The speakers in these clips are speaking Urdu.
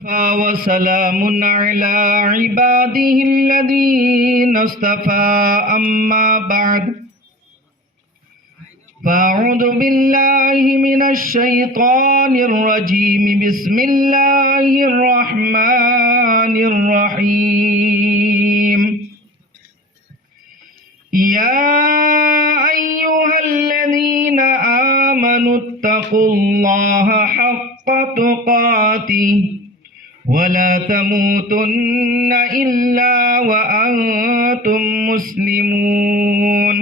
وسلام على عباده الذين اصطفى أما بعد فأعوذ بالله من الشيطان الرجيم بسم الله الرحمن الرحيم يا أيها الذين آمنوا اتقوا الله حق تقاته ولا تموتن إلا وأنتم مسلمون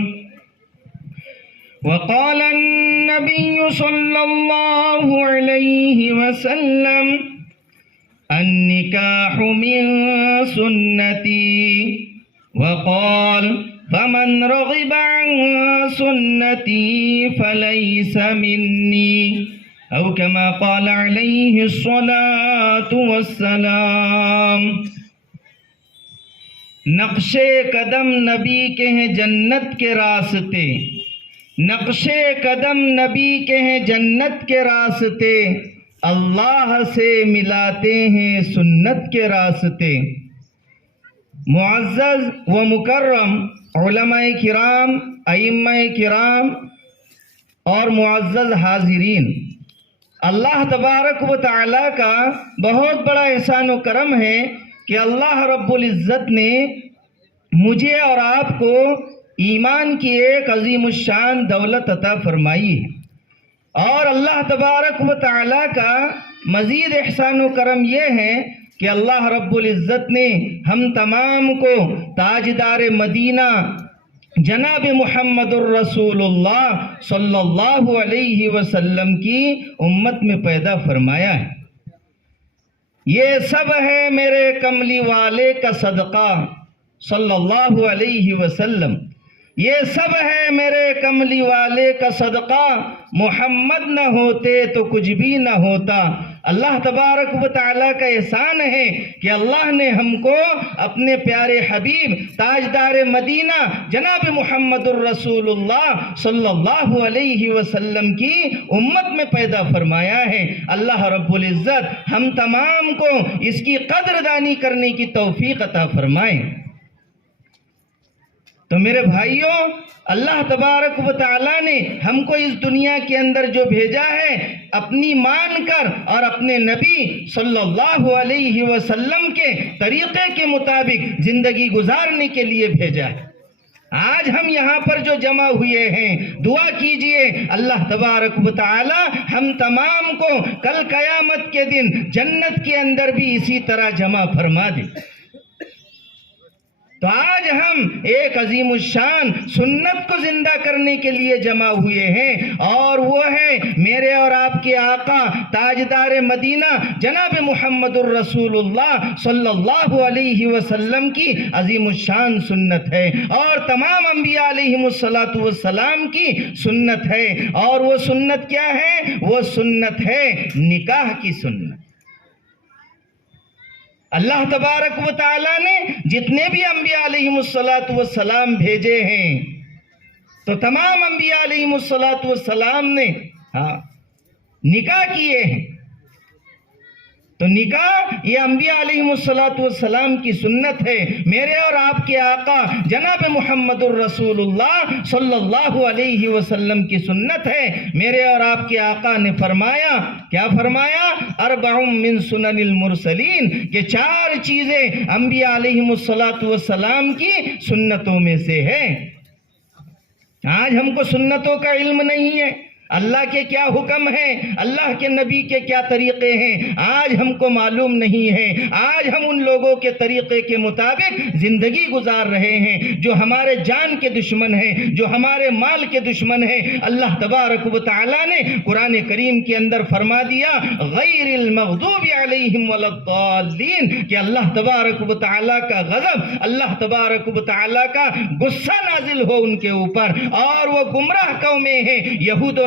وقال النبي صلى الله عليه وسلم النكاح من سنتي وقال فمن رغب عن سنتي فليس مني او كما قال علیہ الصلاة والسلام۔ نقش قدم نبی کے ہیں جنت کے راستے، نقش قدم نبی کے ہیں جنت کے راستے، اللہ سے ملاتے ہیں سنت کے راستے۔ معزز و مکرم علماء کرام، ائمہ کرام اور معزز حاضرین، اللہ تبارک و تعالی کا بہت بڑا احسان و کرم ہے کہ اللہ رب العزت نے مجھے اور آپ کو ایمان کی ایک عظیم الشان دولت عطا فرمائی ہے، اور اللہ تبارک و تعالی کا مزید احسان و کرم یہ ہے کہ اللہ رب العزت نے ہم تمام کو تاجدار مدینہ جناب محمد الرسول اللہ صلی اللہ علیہ وسلم کی امت میں پیدا فرمایا ہے۔ یہ سب ہے میرے کملی والے کا صدقہ صلی اللہ علیہ وسلم، یہ سب ہے میرے کملی والے کا صدقہ، محمد نہ ہوتے تو کچھ بھی نہ ہوتا۔ اللہ تبارک و تعالیٰ کا احسان ہے کہ اللہ نے ہم کو اپنے پیارے حبیب تاجدار مدینہ جناب محمد الرسول اللہ صلی اللہ علیہ وسلم کی امت میں پیدا فرمایا ہے۔ اللہ رب العزت ہم تمام کو اس کی قدردانی کرنے کی توفیق عطا فرمائے۔ تو میرے بھائیوں، اللہ تبارک و تعالیٰ نے ہم کو اس دنیا کے اندر جو بھیجا ہے اپنی مان کر اور اپنے نبی صلی اللہ علیہ وسلم کے طریقے کے مطابق زندگی گزارنے کے لیے بھیجا ہے۔ آج ہم یہاں پر جو جمع ہوئے ہیں، دعا کیجئے اللہ تبارک و تعالی ہم تمام کو کل قیامت کے دن جنت کے اندر بھی اسی طرح جمع فرما دے۔ تو آج ہم ایک عظیم الشان سنت کو زندہ کرنے کے لیے جمع ہوئے ہیں، اور وہ ہے میرے اور آپ کے آقا تاجدار مدینہ جناب محمد الرسول اللہ صلی اللہ علیہ وسلم کی عظیم الشان سنت ہے، اور تمام انبیاء علیہم السلام کی سنت ہے۔ اور وہ سنت کیا ہے؟ وہ سنت ہے نکاح کی سنت۔ اللہ تبارک و تعالیٰ نے جتنے بھی انبیاء علیہم السلام بھیجے ہیں تو تمام انبیاء علیہم السلام نے نکاح کیے ہیں۔ تو نکاح یہ انبیاء علیہم السلام کی سنت ہے۔ میرے اور آپ کے آقا جناب محمد الرسول اللہ صلی اللہ علیہ وسلم کی سنت ہے۔ میرے اور آپ کے آقا نے فرمایا، کیا فرمایا؟ اربع من سنن المرسلین، کہ 4 چیزیں انبیاء علیہم السلام کی سنتوں میں سے ہے۔ آج ہم کو سنتوں کا علم نہیں ہے، اللہ کے کیا حکم ہے، اللہ کے نبی کے کیا طریقے ہیں، آج ہم کو معلوم نہیں ہے۔ آج ہم ان لوگوں کے طریقے کے مطابق زندگی گزار رہے ہیں جو ہمارے جان کے دشمن ہیں، جو ہمارے مال کے دشمن ہیں۔ اللہ تبارک و تعالیٰ نے قرآن کریم کے اندر فرما دیا غیر المغضوب علیہم ولا الضالین، کہ اللہ تبارک و تعالیٰ کا غضب، اللہ تبارک و تعالیٰ کا غصہ نازل ہو ان کے اوپر، اور وہ گمراہ قومیں ہیں، یہود و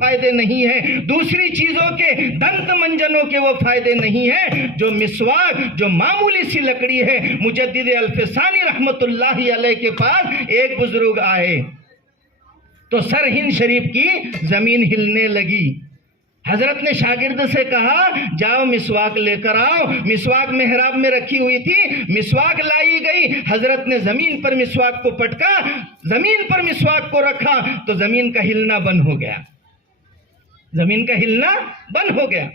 فائدے نہیں ہیں، دوسری چیزوں کے دنت منجنوں کے وہ فائدے نہیں ہیں جو مسواک، جو معمولی سی لکڑی ہے۔ مجدد الفسانی رحمت اللہ علیہ کے پاس ایک بزرگ آئے تو سرہند شریف کی زمین ہلنے لگی۔ حضرت نے شاگرد سے کہا جاؤ مسواک لے کر آؤ۔ مسواک محراب میں رکھی ہوئی تھی، مسواک لائی گئی۔ حضرت نے زمین پر مسواک کو پٹکا، زمین پر مسواک کو رکھا تو زمین کا ہلنا بند ہو گیا، زمین کا ہلنا بند ہو گیا۔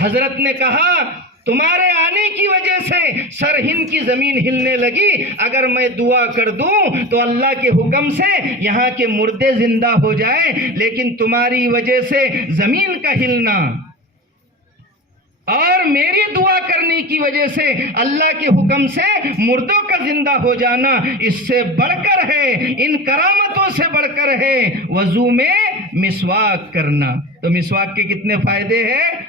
حضرت نے کہا تمہارے آنے کی وجہ سے سرہند کی زمین ہلنے لگی، اگر میں دعا کر دوں تو اللہ کے حکم سے یہاں کے مردے زندہ ہو جائیں، لیکن تمہاری وجہ سے زمین کا ہلنا اور میری دعا کرنے کی وجہ سے اللہ کے حکم سے مردوں کا زندہ ہو جانا اس سے بڑھ کر ہے، ان کرامتوں سے بڑھ کر ہے وضو میں مسواک کرنا۔ تو مسواک کے کتنے فائدے ہیں؟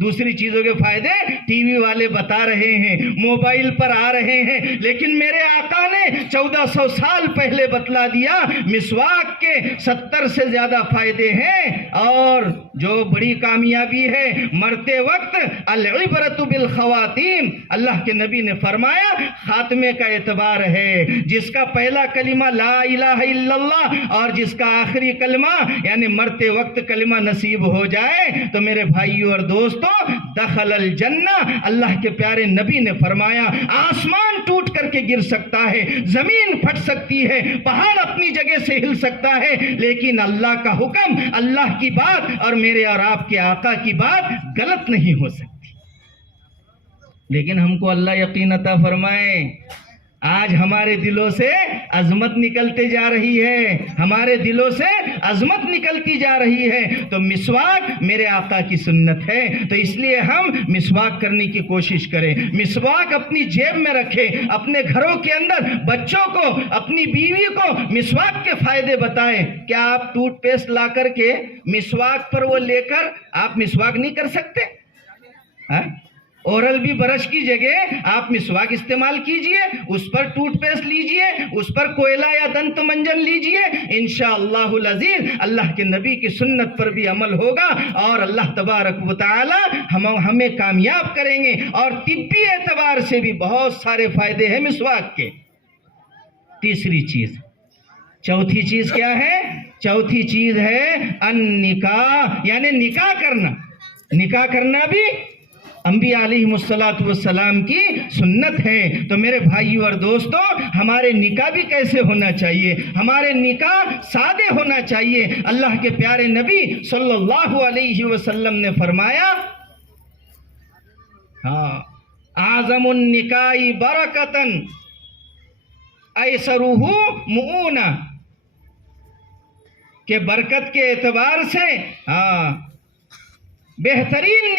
دوسری چیزوں کے فائدے ٹی وی والے بتا رہے ہیں، موبائل پر آ رہے ہیں، لیکن میرے آقا نے 1400 سال پہلے بتلا دیا مسواک کے 70 سے زیادہ فائدے ہیں۔ اور جو بڑی کامیابی ہے مرتے وقت، العبرۃ بالخواتیم، اللہ کے نبی نے فرمایا خاتمے کا اعتبار ہے۔ جس کا پہلا کلمہ لا الہ الا اللہ اور جس کا آخری کلمہ یعنی مرتے وقت کلمہ نصیب ہو جائے تو میرے بھائیوں اور دوستوں دخل الجنہ۔ اللہ کے پیارے نبی نے فرمایا آسمان ٹوٹ کر کے گر سکتا ہے، زمین پھٹ سکتی ہے، پہاڑ اپنی جگہ سے ہل سکتا ہے، لیکن اللہ کا حکم، اللہ کی بات اور میرے اور آپ کے آقا کی بات غلط نہیں ہو سکتی۔ لیکن ہم کو اللہ یقین عطا فرمائے، آج ہمارے دلوں سے عظمت نکلتے جا رہی ہے، ہمارے دلوں سے عظمت نکلتی جا رہی ہے۔ تو مسواک میرے آقا کی سنت ہے، تو اس لیے ہم مسواک کرنے کی کوشش کریں، مسواک اپنی جیب میں رکھیں، اپنے گھروں کے اندر بچوں کو، اپنی بیوی کو مسواک کے فائدے بتائیں۔ کیا آپ ٹوتھ پیسٹ لا کر کے مسواک پر وہ لے کر آپ مسواک نہیں کر سکتے؟ اورل بھی برش کی جگہ آپ مسواک استعمال کیجئے، اس پر ٹوتھ پیسٹ لیجئے، اس پر کوئلہ یا دنت منجن لیجئے، انشاءاللہ العزیز اللہ کے نبی کی سنت پر بھی عمل ہوگا اور اللہ تبارک و تعالی ہمیں کامیاب کریں گے۔ اور طبی اعتبار سے بھی بہت سارے فائدے ہیں مسواک کے۔ تیسری چیز، چوتھی چیز کیا ہے؟ چوتھی چیز ہے النکاح، یعنی نکاح کرنا۔ نکاح کرنا بھی انبیاء علیہ السلام کی سنت ہے۔ تو میرے بھائیو اور دوستوں، ہمارے نکاح بھی کیسے ہونا چاہیے؟ ہمارے نکاح سادے ہونا چاہیے۔ اللہ کے پیارے نبی صلی اللہ علیہ وسلم نے فرمایا اعظم النکاح برکتاً ایسرہ مؤونہ، کہ برکت کے اعتبار سے بہترین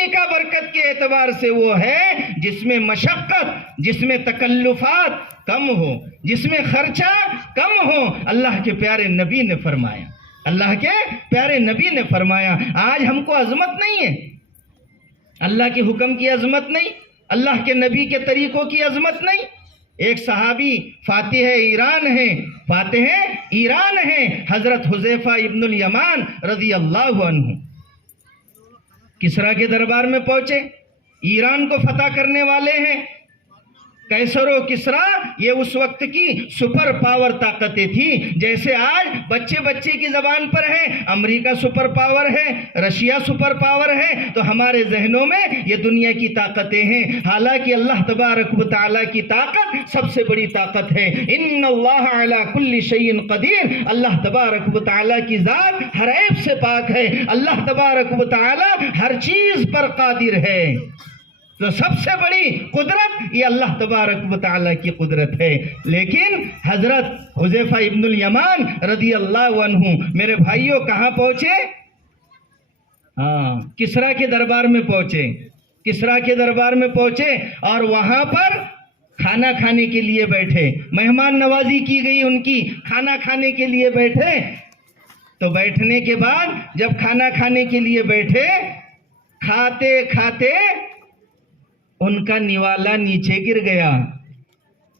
نکاح برکت کے اعتبار سے وہ ہے جس میں مشقت، جس میں تکلفات کم ہو، جس میں خرچہ کم ہو۔ اللہ کے پیارے نبی نے فرمایا، اللہ کے پیارے نبی نے فرمایا۔ آج ہم کو عظمت نہیں ہے، اللہ کے حکم کی عظمت نہیں، اللہ کے نبی کے طریقوں کی عظمت نہیں۔ ایک صحابی فاتح ایران ہیں حضرت حذیفہ ابن الیمان رضی اللہ عنہ، کسریٰ کے دربار میں پہنچے، ایران کو فتح کرنے والے ہیں۔ قیصر و کسریٰ یہ اس وقت کی سپر پاور طاقتیں تھیں، جیسے آج بچے کی زبان پر ہے امریکہ سپر پاور ہے، رشیا سپر پاور ہے، تو ہمارے ذہنوں میں یہ دنیا کی طاقتیں ہیں، حالانکہ اللہ تبارک و تعالیٰ کی طاقت سب سے بڑی طاقت ہے۔ ان اللہ علی کل شیء قدیر، اللہ تبارک و تعالیٰ کی ذات ہر عیب سے پاک ہے، اللہ تبارک و تعالیٰ ہر چیز پر قادر ہے۔ تو سب سے بڑی قدرت یہ اللہ تبارک و تعالیٰ کی قدرت ہے۔ لیکن حضرت حذیفہ ابن الیمان رضی اللہ عنہ میرے بھائیوں کہاں پہنچے؟ کسریٰ کے دربار میں پہنچے، کسریٰ کے دربار میں پہنچے اور وہاں پر کھانا کھانے کے لیے بیٹھے، مہمان نوازی کی گئی ان کی، کھانا کھانے کے لیے بیٹھے۔ تو بیٹھنے کے بعد جب کھانا کھانے کے لیے بیٹھے، کھاتے کھاتے ان کا نوالا نیچے گر گیا۔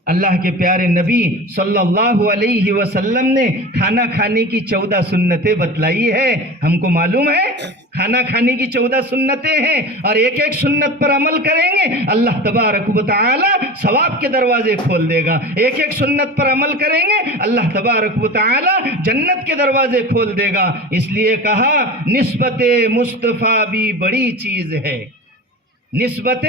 اللہ کے پیارے نبی صلی اللہ علیہ وسلم نے کھانا کھانے کی 14 سنتیں بتلائی ہے. ہم کو معلوم ہے کھانا کھانے کی 14 سنتیں ہیں، اور ایک ایک سنت پر عمل کریں گے اللہ تبارک و تعالی ثواب کے دروازے کھول دے گا. ایک ایک سنت پر عمل کریں گے اللہ تبارک و تعالی جنت کے دروازے کھول دے گا. اس لیے کہا نسبت مصطفیٰ بھی بڑی چیز ہے، نسبت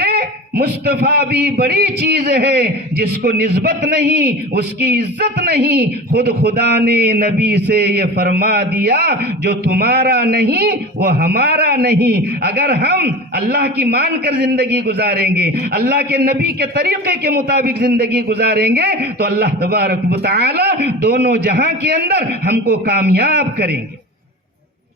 مصطفیٰ بھی بڑی چیز ہے، جس کو نسبت نہیں اس کی عزت نہیں. خود خدا نے نبی سے یہ فرما دیا جو تمہارا نہیں وہ ہمارا نہیں. اگر ہم اللہ کی مان کر زندگی گزاریں گے، اللہ کے نبی کے طریقے کے مطابق زندگی گزاریں گے، تو اللہ تبارک و تعالی دونوں جہاں کے اندر ہم کو کامیاب کریں گے.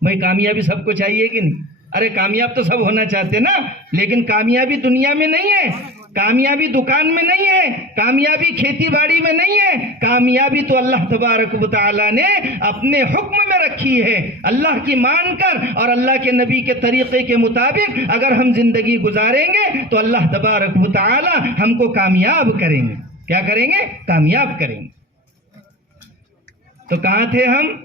بھائی کامیابی سب کو چاہیے کہ نہیں؟ ارے کامیاب تو سب ہونا چاہتے نا، لیکن کامیابی دنیا میں نہیں ہے، کامیابی دکان میں نہیں ہے، کامیابی کھیتی باڑی میں نہیں ہے. کامیابی تو اللہ تبارک و تعالی نے اپنے حکم میں رکھی ہے. اللہ کی مان کر اور اللہ کے نبی کے طریقے کے مطابق اگر ہم زندگی گزاریں گے تو اللہ تبارک و تعالی ہم کو کامیاب کریں گے. کیا کریں گے؟ کامیاب کریں گے. تو کہاں تھے ہم؟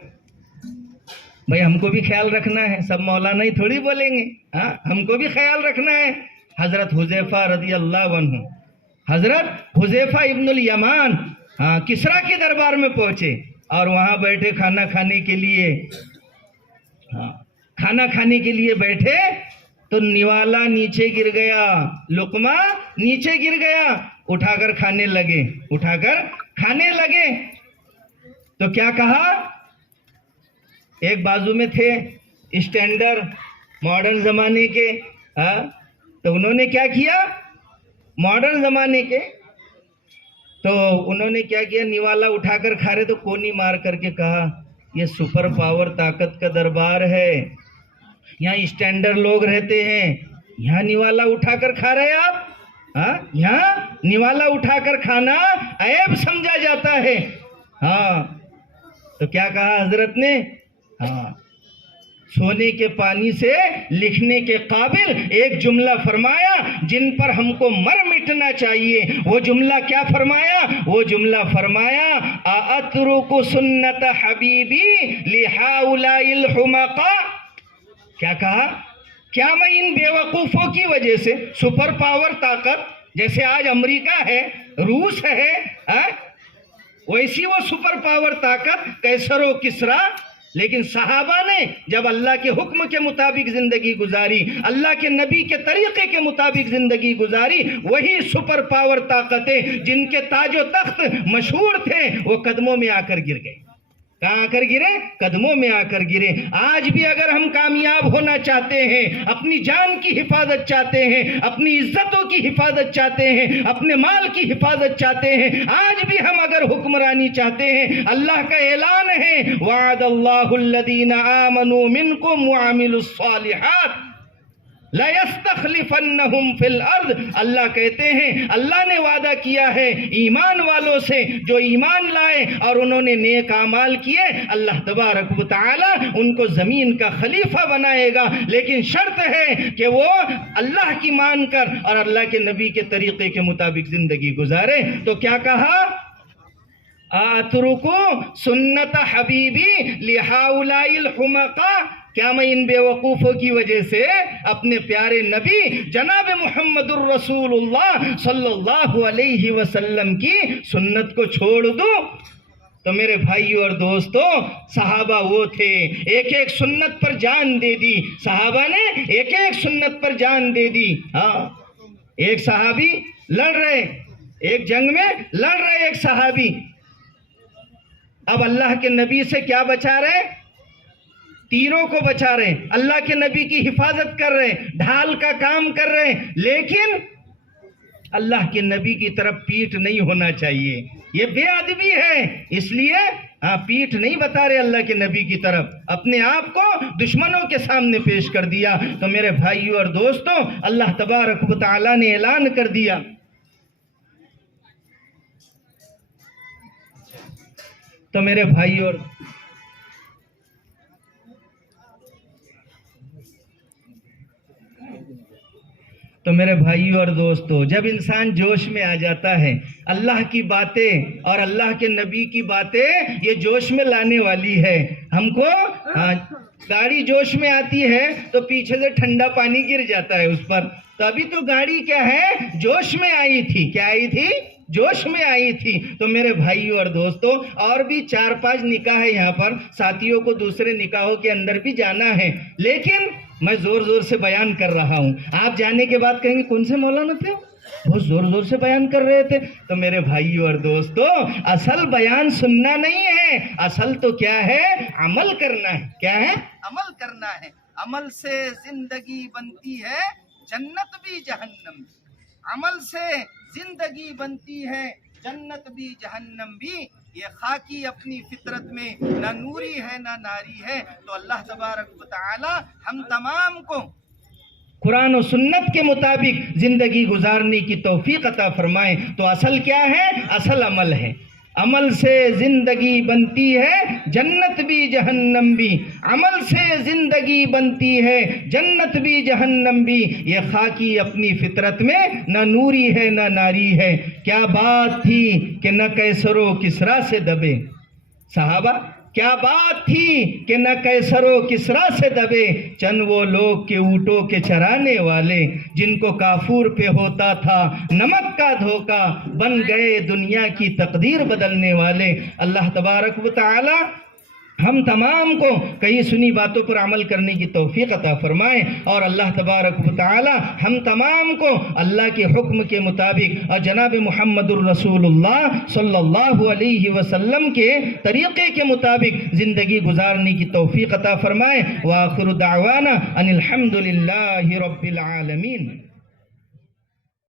بھئی ہم کو بھی خیال رکھنا ہے، سب مولانا ہی تھوڑی بولیں گے، ہاں ہم کو بھی خیال رکھنا ہے. حضرت حذیفہ رضی اللہ عنہ، حضرت حذیفہ ابن الیمان کسریٰ کے دربار میں پہنچے اور وہاں بیٹھے کھانا کھانے کے لیے. کھانا کھانے کے لیے بیٹھے تو نوالا نیچے گر گیا، لقمہ نیچے گر گیا، اٹھا کر کھانے لگے، اٹھا کر کھانے لگے. تو کیا کہا؟ ایک بازو میں تھے اسٹینڈر ماڈرن زمانے کے، تو انہوں نے کیا کیا؟ ماڈرن زمانے کے تو انہوں نے کیا کیا؟ نوالا اٹھا کر کھا رہے تو کونی مار کر کے کہا یہ سپر پاور طاقت کا دربار ہے، یہاں اسٹینڈر لوگ رہتے ہیں، یہاں نوالا اٹھا کر کھا رہے آپ؟ یہاں نوالا اٹھا کر کھانا عیب سمجھا جاتا ہے. تو کیا کہا حضرت نے؟ سونے کے پانی سے لکھنے کے قابل ایک جملہ فرمایا جن پر ہم کو مر مٹنا چاہیے. وہ جملہ کیا فرمایا؟ وہ جملہ فرمایا اَأَتْرُكُ سُنَّةَ حَبِيبِي لِهَؤُلَاءِ الْحُمَقَاءِ. کیا کہا؟ کیا میں ان بے وقوفوں کی وجہ سے سپر پاور طاقت جیسے آج امریکہ ہے، روس ہے، ویسی وہ سپر پاور طاقت قیصر و کسریٰ، لیکن صحابہ نے جب اللہ کے حکم کے مطابق زندگی گزاری، اللہ کے نبی کے طریقے کے مطابق زندگی گزاری، وہی سپر پاور طاقتیں جن کے تاج و تخت مشہور تھے وہ قدموں میں آ کر گر گئے. کہاں آ کر گرے؟ قدموں میں آ کر گرے. آج بھی اگر ہم کامیاب ہونا چاہتے ہیں، اپنی جان کی حفاظت چاہتے ہیں، اپنی عزتوں کی حفاظت چاہتے ہیں، اپنے مال کی حفاظت چاہتے ہیں، آج بھی ہم اگر حکمرانی چاہتے ہیں، اللہ کا اعلان ہے وعد اللہ الذین آمنوا منکم وعملوا الصالحات لَيَسْتَخْلِفَنَّهُمْ فِي الْأَرْضِ. اللہ کہتے ہیں اللہ نے وعدہ کیا ہے ایمان والوں سے جو ایمان لائے اور انہوں نے نیک اعمال کیے، اللہ تبارک و تعالی ان کو زمین کا خلیفہ بنائے گا. لیکن شرط ہے کہ وہ اللہ کی مان کر اور اللہ کے نبی کے طریقے کے مطابق زندگی گزارے. تو کیا کہا؟ اَأَتْرُكُ سُنَّةَ حَبِيبِي لِهَؤُلَاءِ الْحُمَقَاءِ. کیا میں ان بے وقوفوں کی وجہ سے اپنے پیارے نبی جناب محمد الرسول اللہ صلی اللہ علیہ وسلم کی سنت کو چھوڑ دوں؟ تو میرے بھائیوں اور دوستوں، صحابہ وہ تھے ایک ایک سنت پر جان دے دی. صحابہ نے ایک ایک سنت پر جان دے دی. ایک صحابی لڑ رہے، ایک جنگ میں لڑ رہے ایک صحابی، اب اللہ کے نبی سے کیا بچا رہے؟ تیروں کو بچا رہے ہیں، اللہ کے نبی کی حفاظت کر رہے ہیں، ڈھال کا کام کر رہے ہیں، لیکن اللہ کے نبی کی طرف پیٹھ نہیں ہونا چاہیے. یہ بے ادبی ہے. اس لیے پیٹھ نہیں بتا رہے اللہ کے نبی کی طرف، اپنے آپ کو دشمنوں کے سامنے پیش کر دیا. تو میرے بھائیوں اور دوستوں، اللہ تبارک و تعالیٰ نے اعلان کر دیا. تو میرے بھائیوں اور تو میرے بھائیوں اور دوستو، جب انسان جوش میں آ جاتا ہے، اللہ کی باتیں اور اللہ کے نبی کی باتیں یہ جوش میں لانے والی ہے ہم کو۔ گاڑی جوش میں آتی ہے تو پیچھے سے ٹھنڈا پانی گر جاتا ہے اس پر، تو ابھی تو گاڑی کیا ہے، جوش میں آئی تھی۔ کیا آئی تھی؟ جوش میں آئی تھی۔ تو میرے بھائیوں اور دوستو، اور بھی 4-5 نکاح ہے یہاں پر، ساتھیوں کو دوسرے نکاحوں کے اندر بھی جانا ہے، لیکن میں زور زور سے بیان کر رہا ہوں۔ آپ جانے کے بعد کہیں گے کون سے مولانا تھے، بہت زور زور سے بیان کر رہے تھے۔ تو میرے بھائیوں اور دوستو، اصل بیان سننا نہیں ہے، اصل تو کیا ہے، عمل کرنا ہے۔ کیا ہے؟ عمل کرنا ہے۔ عمل سے زندگی بنتی ہے جنت بھی جہنم بھی، عمل سے زندگی بنتی ہے جنت بھی جہنم بھی۔ یہ خاکی اپنی فطرت میں نہ نوری ہے نہ ناری ہے۔ تو اللہ تبارک و تعالی ہم تمام کو قرآن و سنت کے مطابق زندگی گزارنے کی توفیق عطا فرمائے۔ تو اصل کیا ہے؟ اصل عمل ہے۔ عمل سے زندگی بنتی ہے جنت بھی جہنم بھی، عمل سے زندگی بنتی ہے جنت بھی جہنم بھی۔ یہ خاکی اپنی فطرت میں نہ نوری ہے نہ ناری ہے۔ کیا بات تھی کہ نہ کیسر و کسریٰ سے دبے، صحابہ کیا بات تھی کہ نہ کیسر و کسریٰ سے دبے، چند وہ لوگ کے اونٹوں کے چرانے والے، جن کو کافور پہ ہوتا تھا نمک کا دھوکہ، بن گئے دنیا کی تقدیر بدلنے والے۔ اللہ تبارک و تعالی ہم تمام کو کئی سنی باتوں پر عمل کرنے کی توفیق عطا فرمائے، اور اللہ تبارک و تعالی ہم تمام کو اللہ کے حکم کے مطابق اور جناب محمد الرسول اللہ صلی اللہ علیہ وسلم کے طریقے کے مطابق زندگی گزارنے کی توفیق عطا فرمائے۔ وآخر دعوانا ان الحمد للہ رب العالمین۔